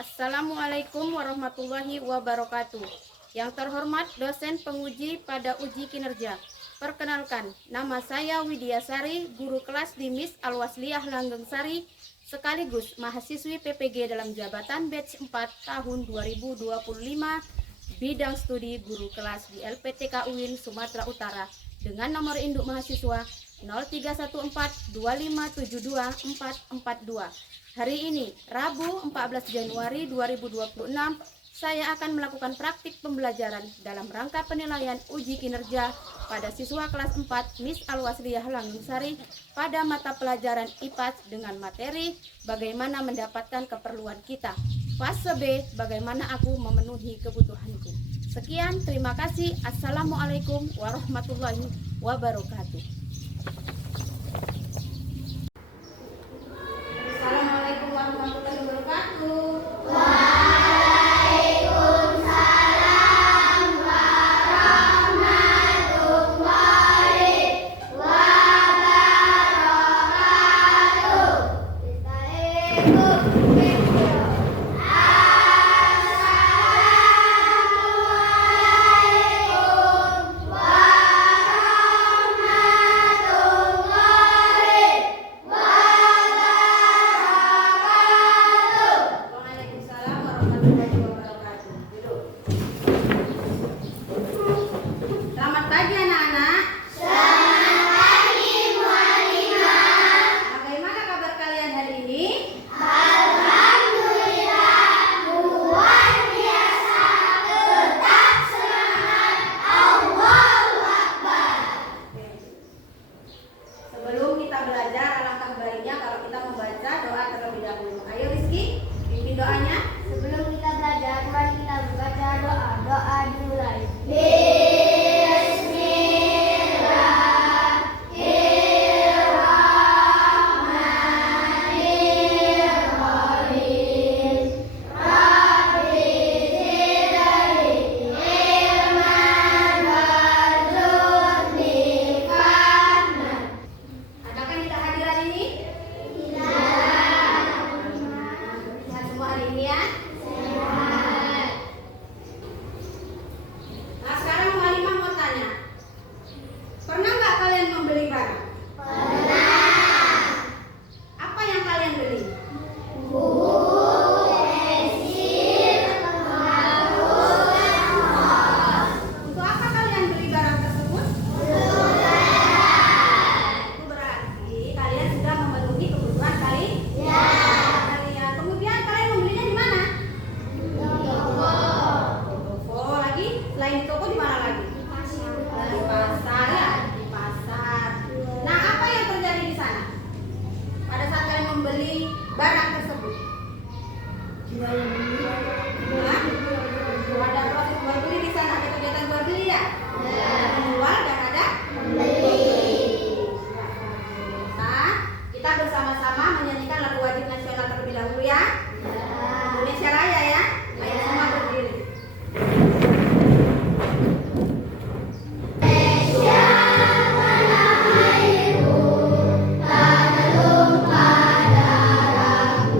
Assalamualaikum warahmatullahi wabarakatuh. Yang terhormat dosen penguji pada uji kinerja. Perkenalkan, nama saya Widya Sari, guru kelas di Miss Alwasliyah Langgeng Sari, sekaligus mahasiswi PPG dalam jabatan batch 4 tahun 2025, bidang studi guru kelas di LPTK UIN Sumatera Utara, dengan nomor induk mahasiswa 031425724442. Hari ini, Rabu 14 Januari 2026, saya akan melakukan praktik pembelajaran dalam rangka penilaian uji kinerja pada siswa kelas 4 Miss Alwasliyah Langgeng Sari pada mata pelajaran IPAS dengan materi bagaimana mendapatkan keperluan kita. Fase B, bagaimana aku memenuhi kebutuhanku. Sekian, terima kasih. Assalamualaikum warahmatullahi wabarakatuh. Assalamualaikum warahmatullahi wabarakatuh. Selamat pagi anak-anak. Selamat pagi Bu Halimah. Bagaimana kabar kalian hari ini? Alhamdulillah luar biasa. Tetap semangat. Allahu Akbar. Sebelum kita belajar, alangkah baiknya kalau kita membaca doa terlebih dahulu. Ayo Rizky, pimpin doanya. Sebelum kita belajar, mari kita baca doa. Doa dimulai. Adakah yang kehadiran ini? Sehat semua hari ini ya? Nah sekarang Bu Halimah mau tanya, pernah nggak kalian membeli barang? Pernah. Apa yang kalian beli? Untuk apa kalian beli barang tersebut? Itu berarti kalian sudah memenuhi kebutuhan kalian. Kemudian kalian membelinya di mana? Toko lagi. Selain di toko di mana lagi? Di pasar ya, di pasar. Nah, apa yang terjadi di sana? Pada saat kalian membeli barang tersebut. Hah? Ada proses jual beli di sana, ada kegiatan jual beli ya? Ada penjual dan ada pembeli. Nah, kita bersama-sama menyanyikan lagu wajib nasional terlebih dahulu ya. Indonesia Raya ya. Ayo semua berdiri. Tanah airku, tanah tumpah darahku.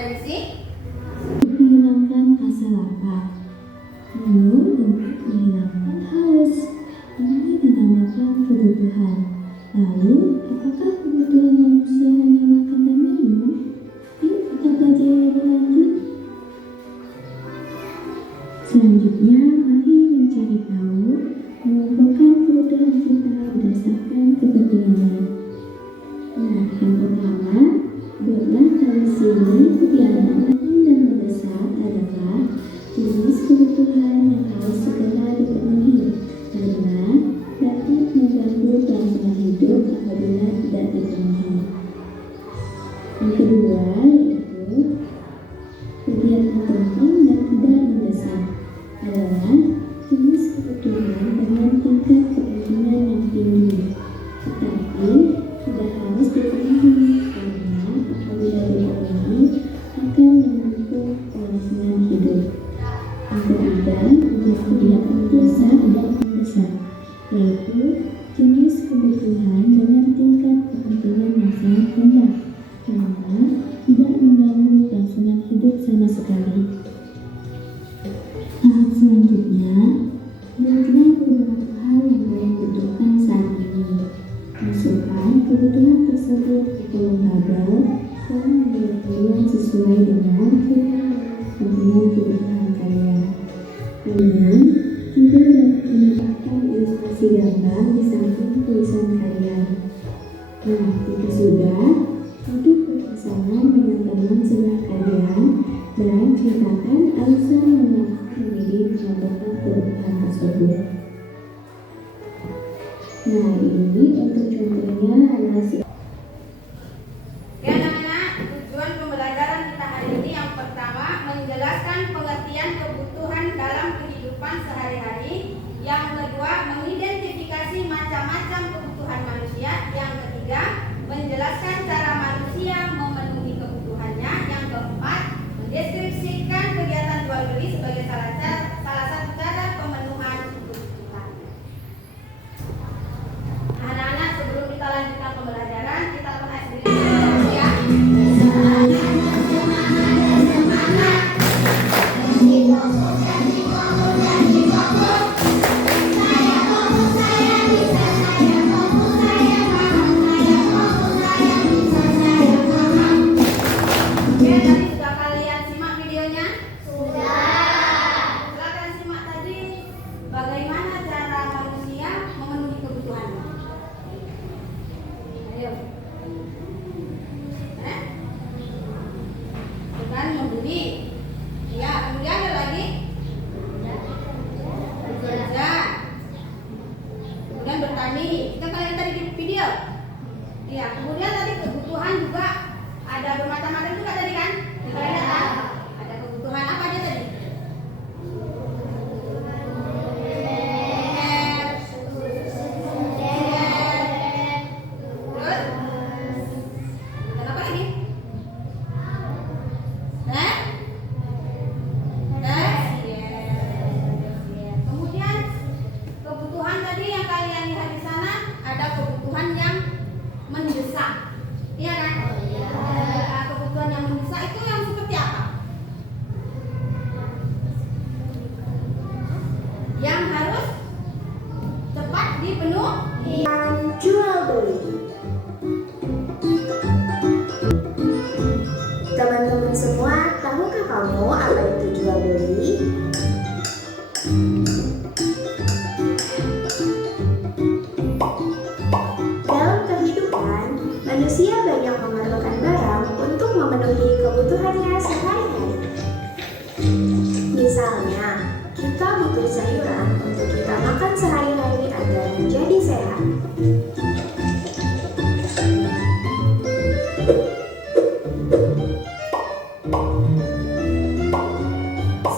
Revisi. Menghilangkan rasa lapar. Lalu untuk menghilangkan haus. Ini dinamakan kebutuhan. Lalu, apakah kebutuhan manusia hanya makan dan minum? Yuk kita belajar lebih lanjut. Selanjutnya, mari mencari tahu mengumpulkan kebutuhan kita berdasarkan kepentingannya. Nah, yang pertama, buatlah tali sini biar dan mendesak adalah jenis kebutuhan yang harus segera dipenuhi karena dapat mengganggu kelangsungan hidup apabila tidak dipenuhi. Yang kedua yaitu kegiatan penting dan tidak mendesak adalah jenis kebutuhan dengan tingkat kepentingan yang tinggi, tetapi tidak harus dipenuhi karena apabila dipenuhi akan mengganggu kelangsungan hidup. Yang ketiga adalah kegiatan biasa dan mendesak, yaitu jenis kebutuhan dengan tingkat kepentingan yang sangat rendah karena tidak mengganggu kelangsungan hidup sama sekali. Tahap selanjutnya, lihatlah beberapa hal yang kalian butuhkan saat ini. Masukkan kebutuhan tersebut ke kolom tabel dan memilih sesuai dengan kepentingan kebutuhan kalian. Kalian juga dapat menambahkan ilustrasi gambar di samping tulisan kalian. Nah, jika sudah, duduk bersama dengan teman sebelah kalian dan ceritakan alasan mengapa memilih menambahkan kebutuhan tersebut. Nah, ini untuk contohnya adalah Oke anak-anak, tujuan pembelajaran kita hari ini yang pertama menjelaskan pengertian kebutuhan dalam kehidupan sehari-hari. Yang kedua, mengidentifikasi macam-macam kebutuhan manusia. Yang ketiga, menjelaskan cara manusia memenuhi kebutuhannya. Yang keempat, mendeskripsikan kegiatan jual beli sebagai salah satu cara pemenuhan kebutuhan. Anak-anak, sebelum kita lanjutkan pembelajaran, kita lakukan activity ya. Oke, tadi sudah kalian simak videonya? Silakan simak tadi bagaimana cara manusia memenuhi kebutuhannya. Ayo. Dengan membeli. Ya, kemudian ada lagi bekerja. Kemudian bertani. Kita kalian tadi di video. Ya, kemudian tadi kebutuhan juga ada bermacam-macam juga tadi kan? Kalian lihat kan? Ada kebutuhan apa aja tadi? Terus? Dan apa lagi? Kemudian kebutuhan tadi yang kalian lihat di sana ada kebutuhan yang mendesak, iya kan? Kebutuhan yang mendesak itu yang seperti apa? Yang harus cepat dipenuhi. Jual beli. Teman-teman semua, tahukah kamu apa itu jual beli? Dalam kehidupan, manusia banyak memerlukan barang untuk memenuhi kebutuhannya sehari-hari. Misalnya, kita butuh sayuran untuk kita makan sehari-hari agar menjadi sehat.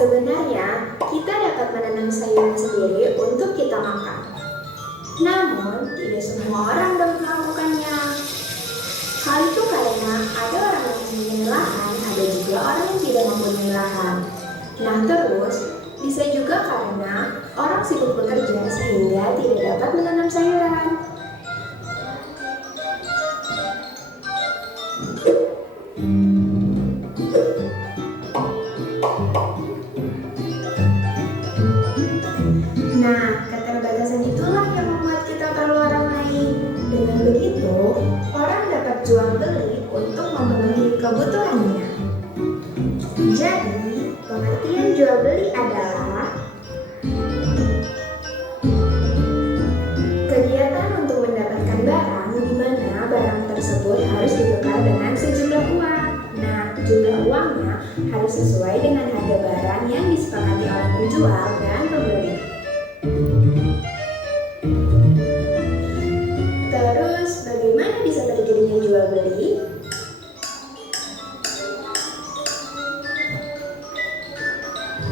Sebenarnya, kita dapat menanam sayuran sendiri untuk kita makan. Namun, tidak semua orang dapat melakukannya. Hal itu karena ada orang yang mempunyai lahan, ada juga orang yang tidak mempunyai lahan. Nah, terus bisa juga karena orang sibuk bekerja sehingga tidak dapat menanam sayuran. Jadi, pengertian jual beli adalah kegiatan untuk mendapatkan barang di mana barang tersebut harus ditukar dengan sejumlah uang. Nah, jumlah uangnya harus sesuai dengan harga barang yang disepakati oleh penjual dan pembeli. Terus, bagaimana bisa terjadinya jual beli?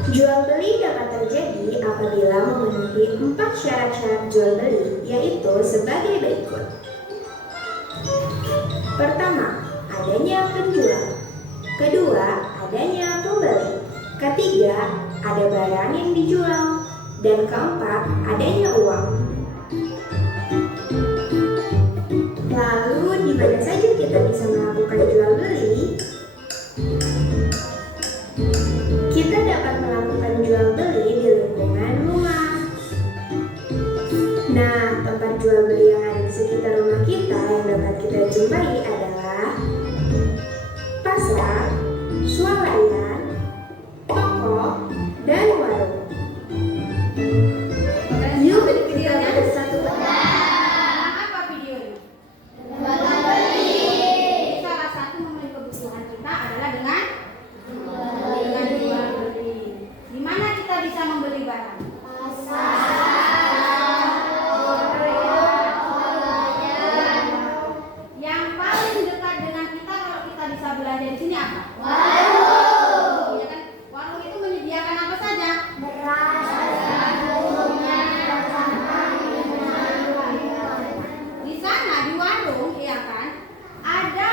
Jual beli dapat terjadi apabila memenuhi 4 syarat-syarat jual beli, yaitu sebagai berikut. Pertama, adanya penjual. Kedua, adanya pembeli. Ketiga, ada barang yang dijual. Dan keempat, adanya uang. Lalu, di mana saja kita bisa melakukan jual beli? Kita dapat melakukan jual beli di lingkungan rumah. Nah, tempat jual beli yang ada di sekitar rumah kita yang dapat kita jumpai adalah pasar, swalayan, toko, dan warung. Yuk, kita bersatu Apa videonya? Salah satu memenuhi kebutuhan kita adalah dengan jual beli. Di mana kita bisa membeli barang? Yang paling dekat dengan kita kalau kita bisa belanja di sini apa? Warung. Ya kan? Warung itu menyediakan apa saja? Di sana di warung, ya kan? Ada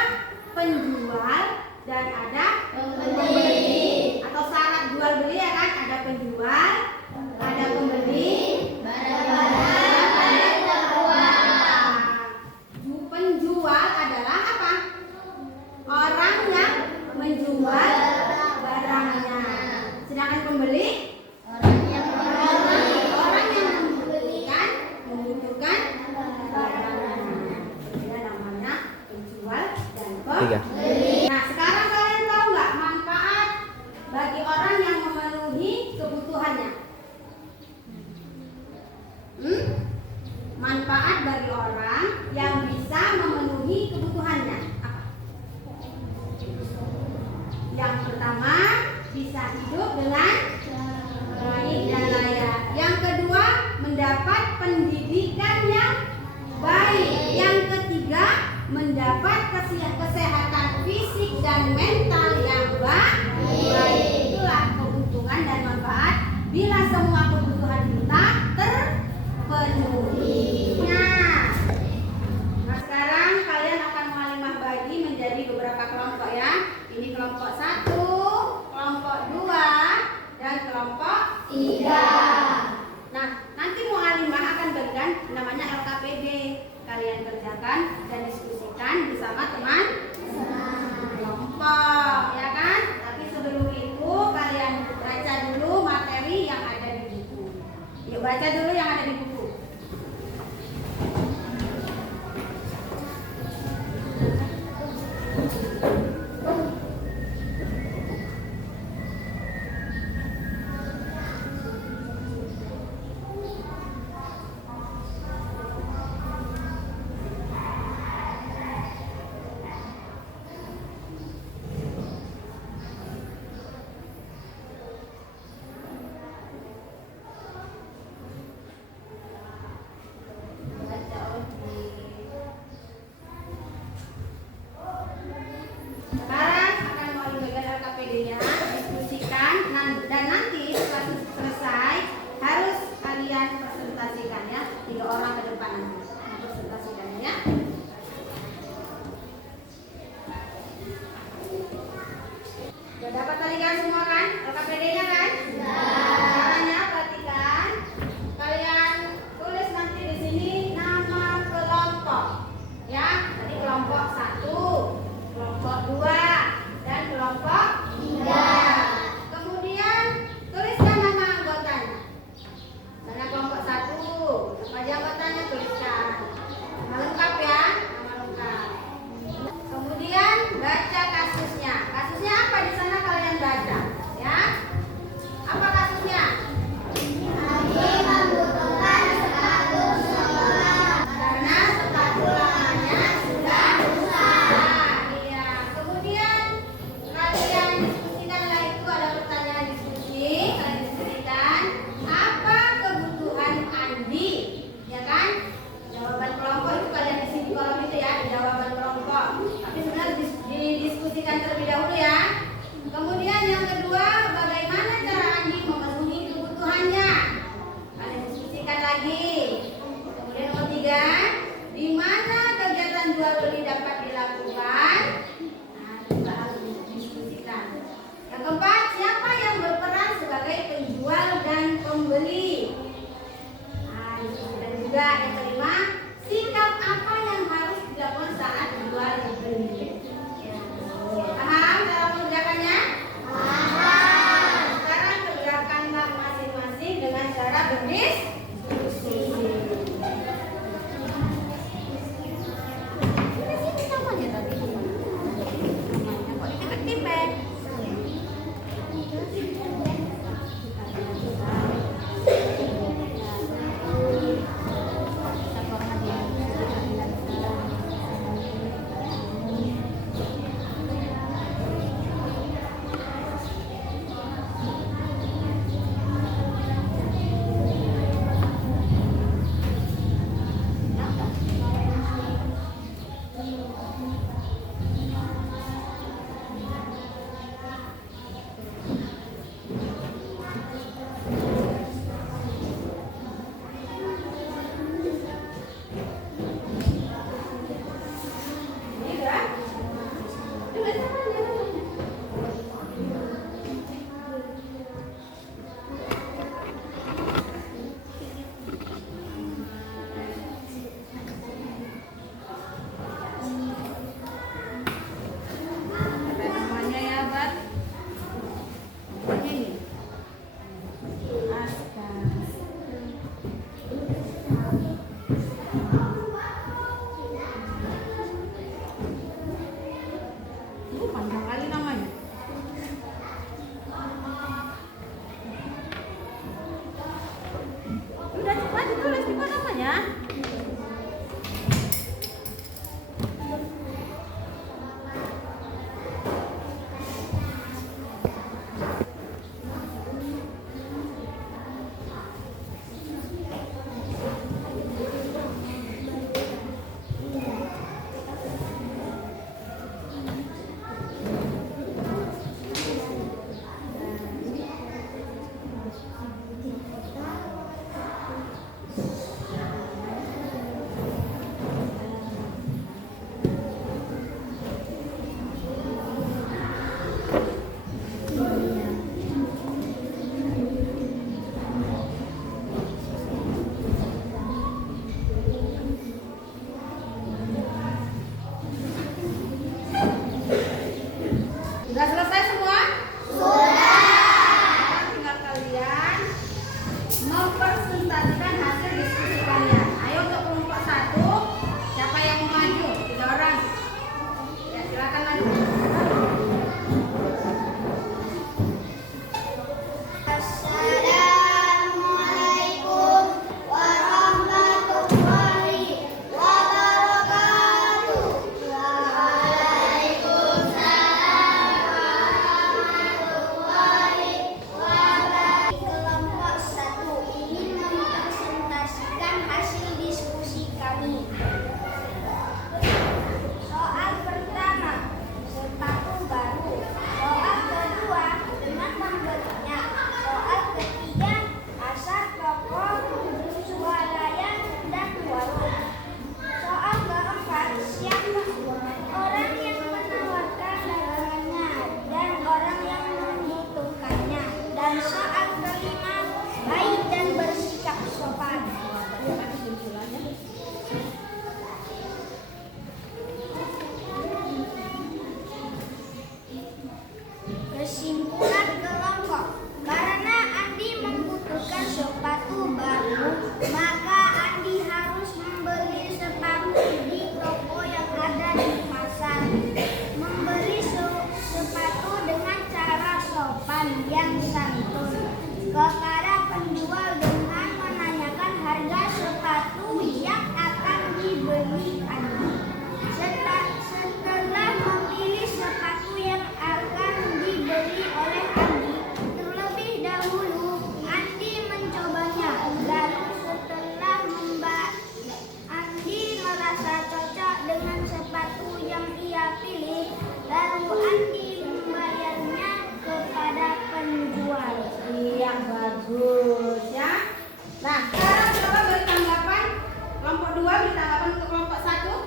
penjual dan ada pembeli. Atau syarat jual beli ya kan? Ada penjual, ada pembeli, penjual adalah apa? Orang yang menjual barangnya. Sedangkan pembeli orang yang membelikan, membutuhkan barangnya. Dia namanya penjual dan pembeli. Nah, sekarang kalian tahu nggak manfaat bagi orang yang memenuhi kebutuhannya? Manfaat bagi orang yang bisa memenuhi kebutuhannya apa? Yang pertama, bisa hidup dengan baik dan layak. Yang kedua, mendapat pendidikan yang baik. Yang ketiga, mendapat kesehatan fisik dan mental yang baik. Itulah keuntungan dan manfaat bila semua kebutuhan kita terpenuhi. Nah, sekarang kalian akan mengalimah bagi menjadi beberapa kelompok ya. Ini kelompok 1, kelompok 2, dan kelompok 3. Nah, nanti mualimah akan berikan namanya LKPD. Kalian kerjakan dan diskusikan bersama teman kelompok, ya kan? Tapi sebelum itu kalian baca dulu materi yang ada di buku. Yuk baca dulu yang ada di buku. Sekarang akan mau bagian LKPD-nya, diskusikan dan nanti setelah selesai harus kalian presentasikan ya, 3 orang ke depan nanti presentasikan ya. Sudah dapat tadi kan semua kan LKPD-nya kan? Caranya perhatikan, kalian tulis nanti di sini nama kelompok ya. Tadi kelompok 1, kelompok 2, dan kelompok 3. Kemudian tuliskan nama anggotanya. Mana kelompok 1, siapa aja anggotanya tuliskan. Nama lengkap ya, nama lengkap. Kemudian baca kasusnya. Kasusnya apa di sana kalian baca? himpunan kelompok. Karena Andi membutuhkan sepatu baru, maka Andi harus membeli sepatu di toko yang ada di pasar. Membeli sepatu dengan cara sopan yang santun kepada penjual dengan menanyakan harga sepatu yang akan dibeli Andi. Setelah memilih sepatu yang akan dibeli oleh Andi, terlebih dahulu Andi mencobanya. Lalu setelah Andi merasa cocok dengan sepatu yang ia pilih, lalu Andi membayarnya kepada penjual. Yang bagus ya. Nah, sekarang coba beri tanggapan. Kelompok 2 beri tanggapan untuk kelompok 1.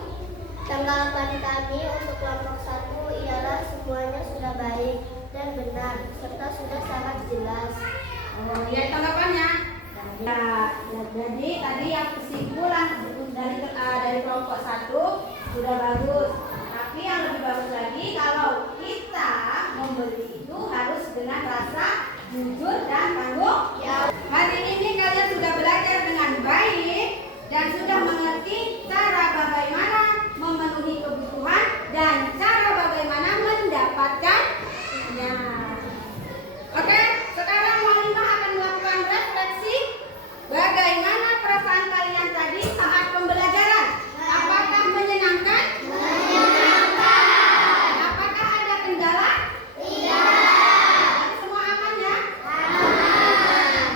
Tanggapan kami untuk kelompok 1 ialah semuanya sudah baik dan benar serta sudah sangat jelas. Oh, lihat tanggapannya. Ya, jadi tadi yang kesimpulan dari kelompok 1 sudah bagus. Tapi yang lebih bagus lagi kalau kita membeli itu harus dengan rasa jujur dan tanggung jawab. Hari ini kalian sudah belajar dengan baik dan sudah mengerti cara bagaimana memenuhi kebutuhan dan cara bagaimana mendapatkannya. Oke, sekarang Malimah akan melakukan refleksi bagaimana perasaan kalian tadi saat pembelajaran. Apakah menyenangkan? Menyenangkan. Apakah ada kendala? Tidak. Semua aman ya? Aman.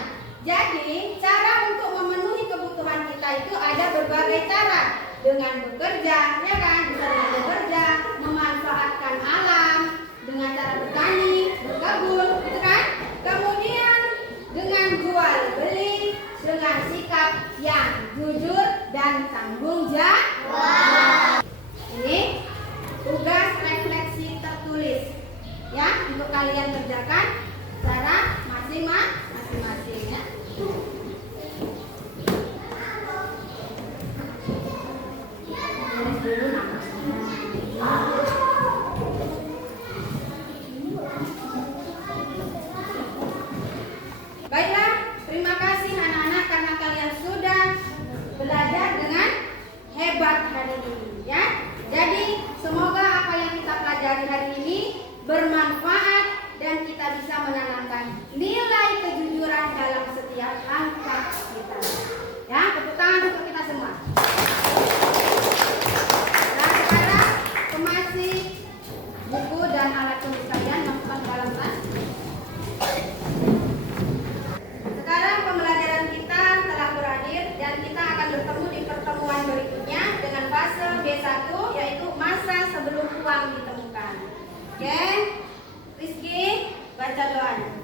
Jadi, cara untuk memenuhi kebutuhan kita itu ada berbagai cara. Dengan bekerja, ya kan? Bisa dengan bekerja, memanfaatkan alam, dengan cara bertani, berkebun, gitu kan? Kemudian dengan jual beli, dengan sikap yang jujur dan tanggung jawab. Ini tugas refleksi tertulis, ya, untuk kalian kerjakan secara masing-masing ya. Baiklah, terima kasih anak-anak karena kalian sudah belajar dengan hebat hari ini ya. Jadi semoga apa yang kita pelajari hari ini bermanfaat dan kita bisa menanamkan nilai kejujuran dalam setiap langkah kita. Ya, tepuk tangan untuk kita semua. Nah, sekarang kemasi buku dan alat tulis kalian masukkan ke dalam tas. Sekarang pembelajaran kita telah berakhir dan kita akan bertemu di pertemuan berikutnya dengan fase B1 yaitu masa sebelum uang ditemukan. Oke, Rizky baca doanya.